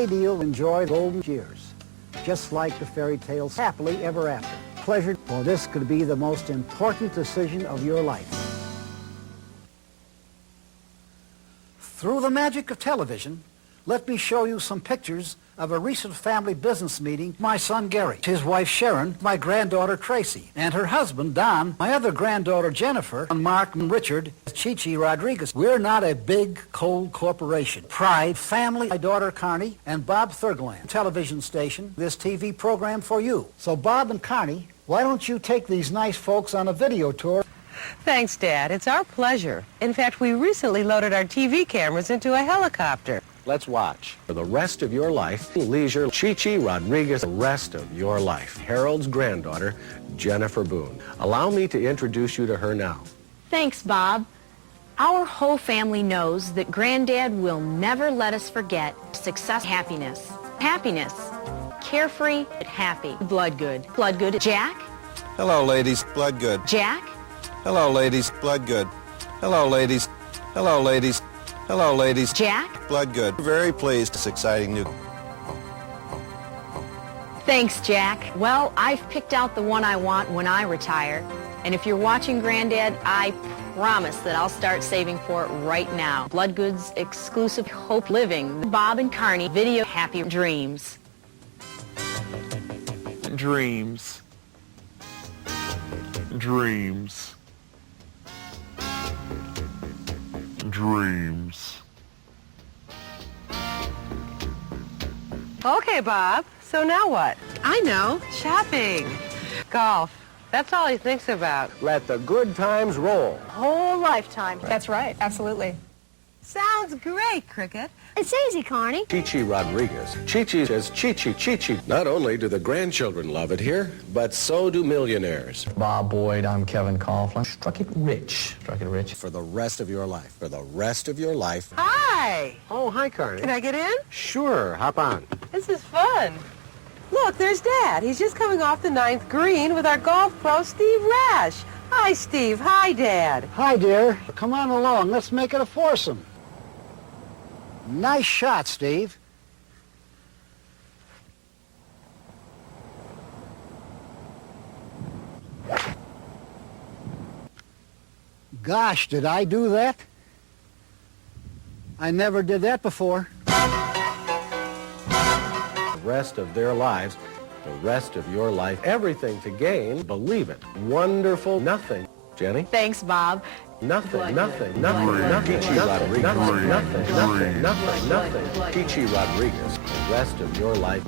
ideal to enjoy golden years, just like the fairy tales happily ever after. Pleasure, for this could be the most important decision of your life. Through the magic of television, let me show you some pictures of a recent family business meeting. My son Gary, his wife Sharon, my granddaughter Tracy, and her husband Don, my other granddaughter Jennifer, and Mark and Richard, Chichi Rodriguez. We're not a big, cold corporation. Pride, family, my daughter Carney, and Bob Thurgland, television station, this TV program for you. So Bob and Carney, why don't you take these nice folks on a video tour? Thanks, Dad. It's our pleasure. In fact, we recently loaded our TV cameras into a helicopter. Let's watch. For the rest of your life, leisure, Chichi Rodriguez, the rest of your life. Harold's granddaughter, Jennifer Boone. Allow me to introduce you to her now. Thanks, Bob. Our whole family knows that Granddad will never let us forget success, happiness. Happiness. Carefree, but happy. Bloodgood. Bloodgood. Jack? Hello, ladies. Bloodgood. Jack? Hello, ladies. Bloodgood. Hello, ladies. Hello, ladies. Hello, ladies. Jack? Bloodgood. Very pleased. This exciting new... Thanks, Jack. Well, I've picked out the one I want when I retire. And if you're watching Granddad, I promise that I'll start saving for it right now. Bloodgood's exclusive Hope Living. Bob and Carney video Happy Dreams. Dreams. Dreams. Dreams. Okay, Bob. So now what? I know. Shopping. Golf. That's all he thinks about. Let the good times roll. Whole lifetime. That's right. Absolutely. Sounds great, Cricket. It's easy, Carney. Chichi Rodriguez. Chichi says Chichi, Chichi. Not only do the grandchildren love it here, but so do millionaires. Bob Boyd, I'm Kevin Coughlin. Struck it rich. Struck it rich. For the rest of your life. For the rest of your life. Hi. Oh, hi, Carney. Can I get in? Sure, hop on. This is fun. Look, there's Dad. He's just coming off the 9th green with our golf pro, Steve Rash. Hi, Steve. Hi, Dad. Hi, dear. Come on along. Let's make it a foursome. Nice shot, Steve. Gosh, did I do that? I never did that before. The rest of their lives, the rest of your life, everything to gain, believe it. Wonderful nothing. Jenny? Thanks, Bob. Nothing, nothing, nothing, nothing, Chichi Rodriguez, nothing, nothing, nothing, nothing, nothing. Chichi Rodriguez, the rest of your life.